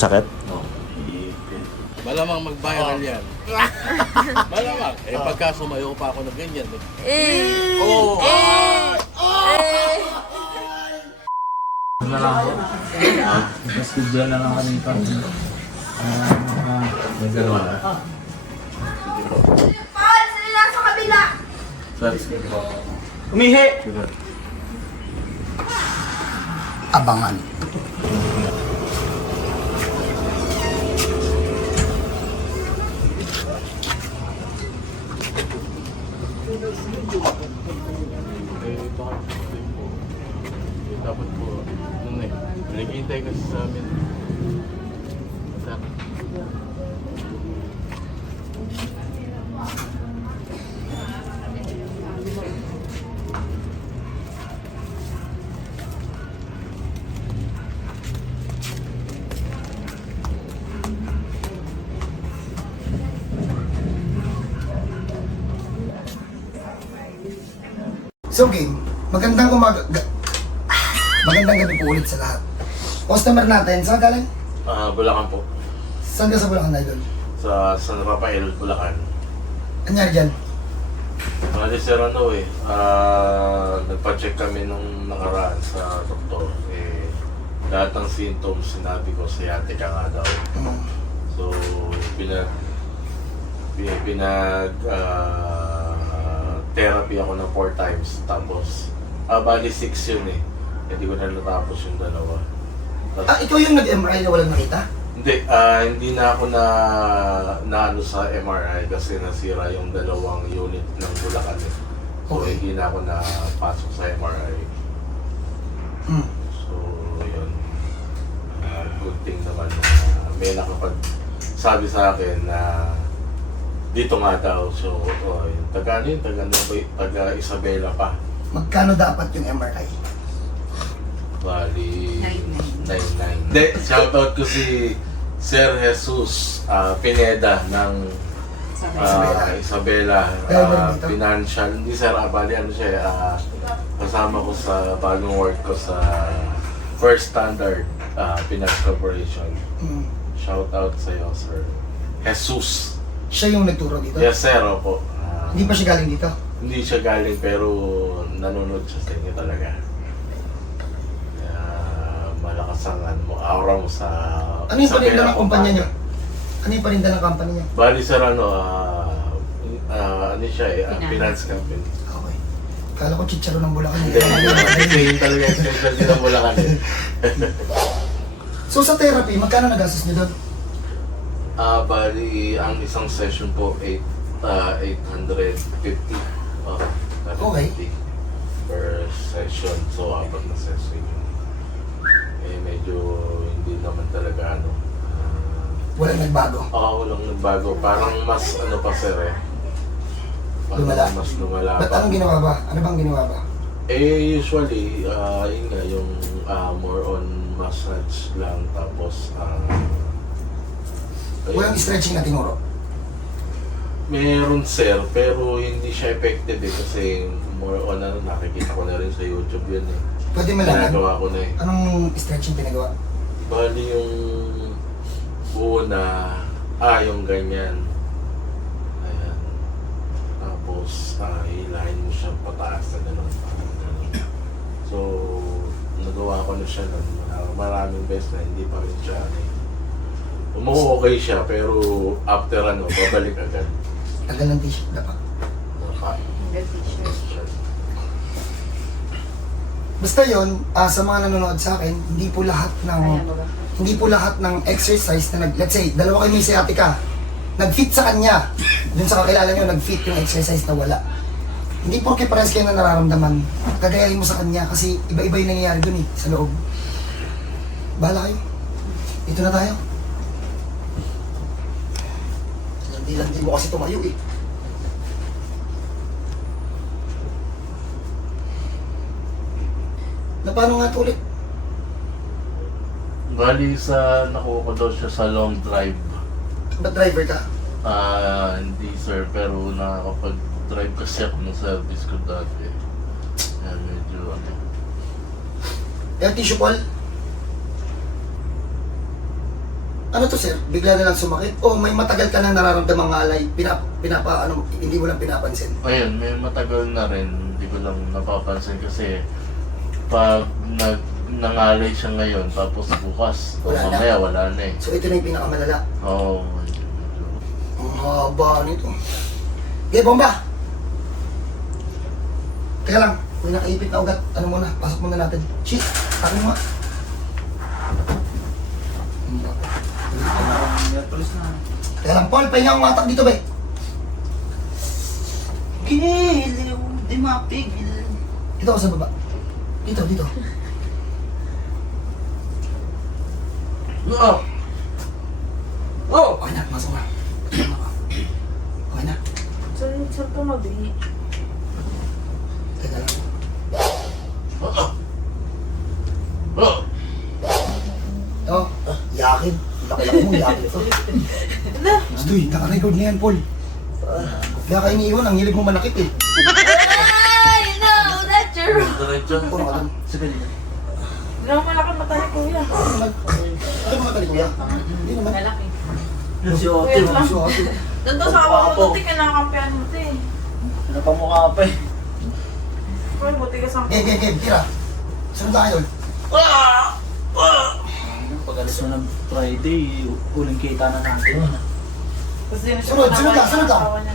Masakit? No. Malamang mag-viral yan. Malamang. Eh, pagka sumayo pa ako na ganyan. Oh! Na lang ako. Mas video na lang kami pa. May gano'n na. Paul, sila sa kabila! Umihi! Abangan. Dapat po, ano eh, naghihintay kasi sa amin. Masakit. So game, magandang umaga. Magandang gabi po ulit sa lahat. Customer natin, saan galing? Bulacan po. Saan ka sa Bulacan, Idol? Sa San Rafael, Bulacan. Anyari dyan? Mga sir, ano eh, nagpa-check kami nung nakaraan sa doktor. Eh, lahat ng symptoms sinabi ko, sciatica nga daw. So, therapy ako ng 4 times. Tapos, bali 6 yun eh. Hindi ko na natapos yung dalawa. Ikaw yung nag-MRI na walang nakita? Hindi na ako na ano sa MRI kasi nasira yung dalawang unit ng Bulacan eh. So, Okay. hindi na ako napasok sa MRI. So, yun. Good thing naman may nakapag-sabi sa akin na dito nga daw. So, yun. Taga Isabela pa. Magkano dapat yung MRI? Bali, 99. Hindi, shoutout ko si Sir Jesus Pineda ng Isabela. Financial. Hindi sir, bali ano siya, kasama ko sa bagong work ko sa First Standard Finance Corporation. Shoutout sa iyo, Sir Jesus. Siya yung nagturo dito? Yes, sir, opo. Hindi pa siya galing dito? Hindi siya galing pero nanonood siya sa inyo talaga. Kaya malakas ang aura mo sa... Ano yung paninda Isabela, ng kumpanya niyo? Pampanga. Ano yung paninda ng company niyo? Bali sir, ano siya eh, finance company. Okay. Kala ko chicharo ng Bulacan. Kasi yun talaga yung specialty ng Bulacan eh. So sa therapy, magkano nagastos niyo doon? Bali, ang isang session po, 850. Okay. 750 per session. So, 4 na session yun. Eh, medyo hindi naman talaga ano. Walang nagbago. Walang nagbago. Parang mas ano pa sir eh. Parang Lumala. mas lumala Ba't pa. anong ginawa ba? Ano bang ginawa ba? Eh, usually, yun nga, yung more on massage lang. Tapos, Walang stretching na tinuro? meron sir, pero hindi siya effective eh. Kasi more on ano, nakikita ko na rin sa YouTube yun eh. Pwede malaman? Ginagawa ko na eh. Anong stretching pinagawa? Bali yung una, yung ganyan. Ayan. Tapos, hilahin mo siya pataas na gano'n. So, nagawa ko na siya ng maraming beses na hindi pa rin siya. Okay siya, pero after babalik agad. Tagal ng t-shirt dapat. Basta yon, sa mga nanonood sa akin, hindi po lahat ng exercise na let's say, dalawa kayo may sciatica, nag-fit sa kanya, dun sa kakilala nyo, nag-fit yung exercise na wala. Hindi porke parehas kayo na nararamdaman, kagayahin mo sa kanya kasi iba-iba yung nangyayari dun sa loob. Bahala kayo. Dito na tayo. Hindi mo kasi tumayo eh. Na paano nga ito ulit? Bali sa nakuha ko daw siya sa long drive. Ba't driver ka? Hindi sir, pero nakakapag-drive kasi ako ng service ko dati. Kaya medyo ano. Yung tissue Paul? Ano to sir? Bigla na lang sumakit? O may matagal ka nang nararamdamang alay? Hindi mo lang pinapansin? Ayun, may matagal na rin. Hindi ko lang napapansin kasi pag nangalay siya ngayon, tapos bukas, o Wala na. mamaya wala na eh. So ito na yung pinakamalala. Oo. Ang haba nito. Okay, bomba! Kaya lang, may nakaipit na ugat. Ano muna? Pasok muna natin. Shit! Takin mo nga. Kaya lang, Paul, pahinga ang matak dito, be. Giliw, di mapigil. Dito ako sa baba. Dito, dito. Oh! Oh! Okay na, masok na. Okay na. Saan pa mabili? Teka lang. Oh! Oh, yakin. Laki-laki mo, yakin ito. Stoy, naka-record na yan, Paul. Kaya ka iniiwan, ang hilig mo manakit eh. Ay, no, that's true. Diretso. Puro ka doon. Sige, hindi. Hindi naman malaki mata ni kuya. Ano mga tali, kuya? Hindi naman. Malaki. Si Ote. Kuya lang. So, ate. Doon to sa kawa mo buti, kinakampihan mo to eh. Ano pa mukha pa eh. Kuya, buti ka sa Game, tira. Sunod tayo. Pag alis mo ng Friday, uling kita na natin. Tapos din siya Sunod panawa lang, yung sunod lang. asawa niya.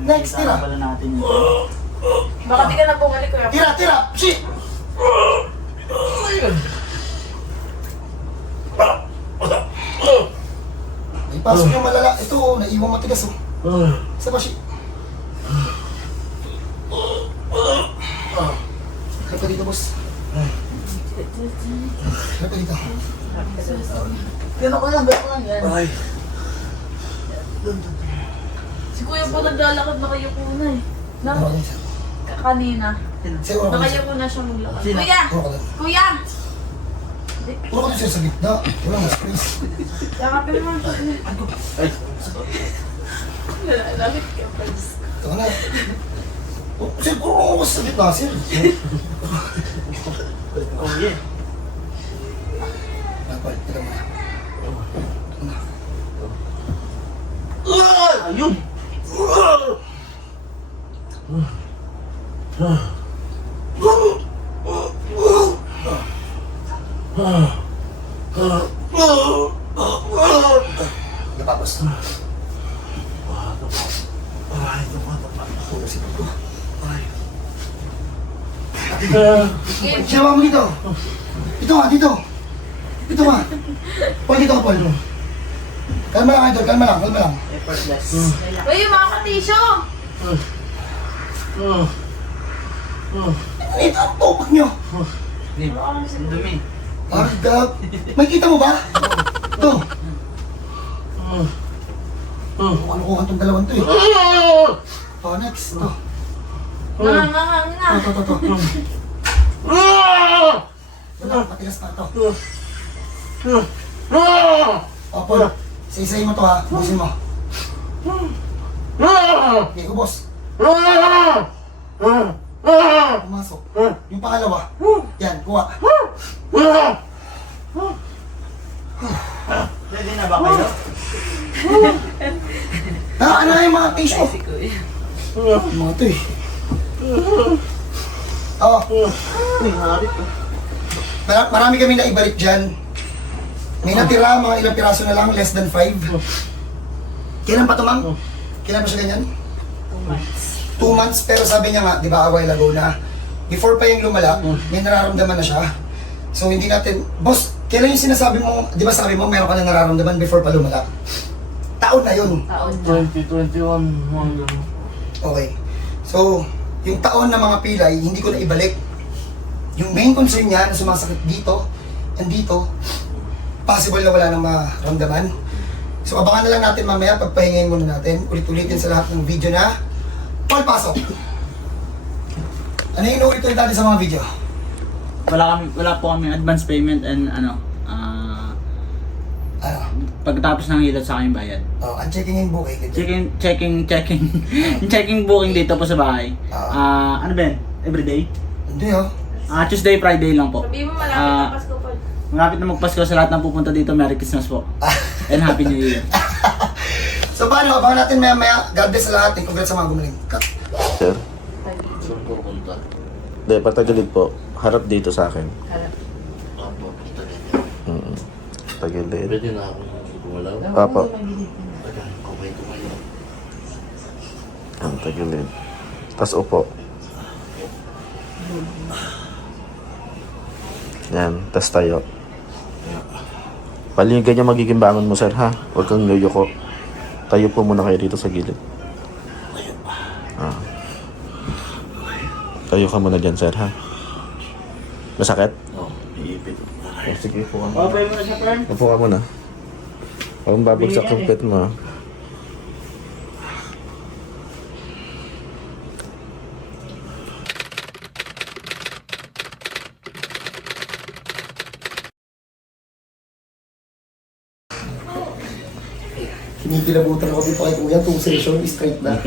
Next, Kita tira. na pala natin yun. Baka di ka na bumalik kuya. Tira! Shit! May pasok yung malala. Ito, naiwang matigas oh. Isa pa, shit. Harap ka dito, boss. Harap ka dito. Gano'n ko lang yan. Ay. Si kuya po naglalakad, nakayuko na eh. Na, Ano ka dun, sir? kanina. Sir, uro ka dun, sir. Nakayuko na siyang maglakad. Sino? Kuya! Uro ka dun. Kuya! Uro ka dun, sir, sa gitna. Wala mas please. Yakapin mo siya. Ay. Lalapit ka pa. Ito ka na. Oh, sir, uro ka sa gitna, sir. Oh yeah. Napal, ito mo na. Ayun! Napapos. Sinawa mo dito. Dito nga, dito. Dito nga. Paul, dito ka, Paul. Kalma lang, idol. Kalma lang. Effortless. Kuya, yung mga katisyo! Ito ang topak nyo. Nip, ang dumi. Argab. May kita mo ba? Ito. Ano itong dalawang to eh. Oh, next. Ito. Nga. Ito. Ito, matigas pa ito. Oh, Paul. Isa-isayin mo to ha. Busin mo. Okay, ubos. Pumasok. Yung pangalawa. Yan, kuha. Ready na ba kayo? Ano na yung mga tissue? Yung mga to eh. Oh, Uy, harit ko. marami kami na ibalik dyan. May natira, mga ilang piraso na lang, less than 5. Kailan pa ito, ma'am? Kailan pa siya ganyan? 2 months, pero sabi niya nga, di ba, a while ago na, before pa yung lumala, may nararamdaman na siya. So, hindi natin, boss, kailan yung sinasabi mo, di ba sabi mo, meron ka na nararamdaman before pa lumala? Taon na yun. Taon na. 2021. Mga ganun. Okay. So, yung taon na mga pilay, hindi ko na ibalik. Yung main concern niya na sumasakit dito and dito, possible na wala nang maramdaman. So, abangan na lang natin mamaya, pagpahingayin muna natin. Ulit-ulitin sa lahat ng video na Paul, pasok! Ano yung inuulit natin sa mga video? Wala po kami advance payment and ano, Ano? pagkatapos ng hilot sa aking bayad. Oh, ang checking in booking. Checking booking dito po sa bahay. Ano ba yan? Everyday? Hindi oh. Tuesday, Friday lang po. Sabi mo malapit na Pasko pa. Malapit na magpasko sa lahat ng pupunta dito. Merry Christmas po. And Happy New Year. So paano, abangan natin maya-maya. God bless sa lahat and congrats sa mga gumaling. Cut. Sir? Saan po punta? Hindi, patagilid po. Harap dito sa akin. Harap. Apo, patagilid. Tagilid. Pwede na akong gumalaw. Apo. Okay, tumayo. Ang tagilid. Tas upo. Yan, tas tayo. Pali yung ganyan magiging bangon mo, sir, ha? Huwag kang yoyoko. Tayo po muna kayo dito sa gilid. Ah. Tayo ka muna dyan, sir, ha? Masakit? Oo, iipit. Oh, sige, upo ka muna. Okay mo na siya, Fern. Upo ka muna. Huwag mong babagsak yung pet mo, ha? Kinikilabutan ako dito kay Kuya, 2 session, straight na.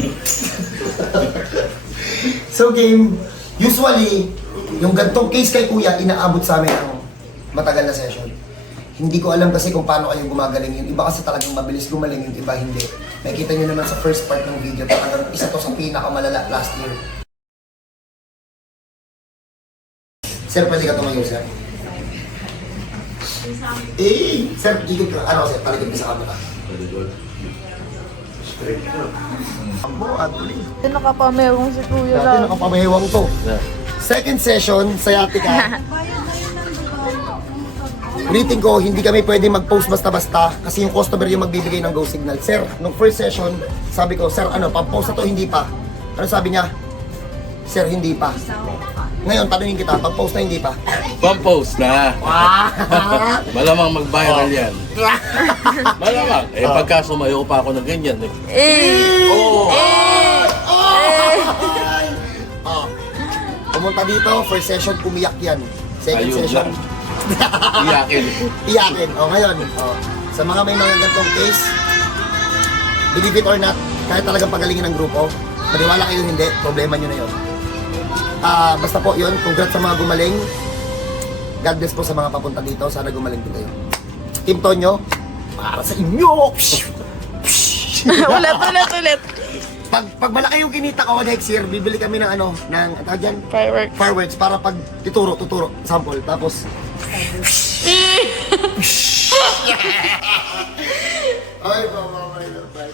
So game, usually, yung gantong case kay Kuya, inaabot sa amin ng matagal na session. Hindi ko alam kasi kung paano kayo gumagaling. Yung iba kasi talagang mabilis gumaling, yung iba hindi. Nakikita nyo naman sa first part ng video, talagang isa to sa pinakamalala last year. Sir, pwede ka tumayo, sir? Sir, ikot ka. Ano, sir? Talikod ka sa camera. Very good. Straight na. Ambo, Anthony. Nakapamerong si Kuya Dati nakapamehewang to. Second session, sciatica. Ulitin ko, hindi kami pwede mag-post basta-basta kasi yung customer yung magbibigay ng go signal. Sir, nung first session, sabi ko, sir, ano, pang-post na to, hindi pa. Ano sabi niya? Sir, hindi pa. Ngayon, tanungin kita, pang-post na hindi pa. Pampost na. Malamang mag-viral yan. Malamang. Eh, pagka sumayo pa ako ng ganyan. Oh! Pumunta dito, first session, umiyak yan. Second Ayun session, lang. Iyakin. iyakin. Ngayon, sa mga may mga gantong case, believe it or not, kahit talagang pagalingin ng grupo, maniwala kayo hindi, problema nyo na yun. Basta po yun, congrats sa mga gumaling. God bless po sa mga papunta dito, sana gumaling din kayo. Team Tonyo, para sa inyo! ulit. Pag malaki yung kinita ko next year, bibili kami ng ano, ng, tawag dyan? Fireworks. Fireworks, para pag tuturo, sample, tapos... Okay, bye.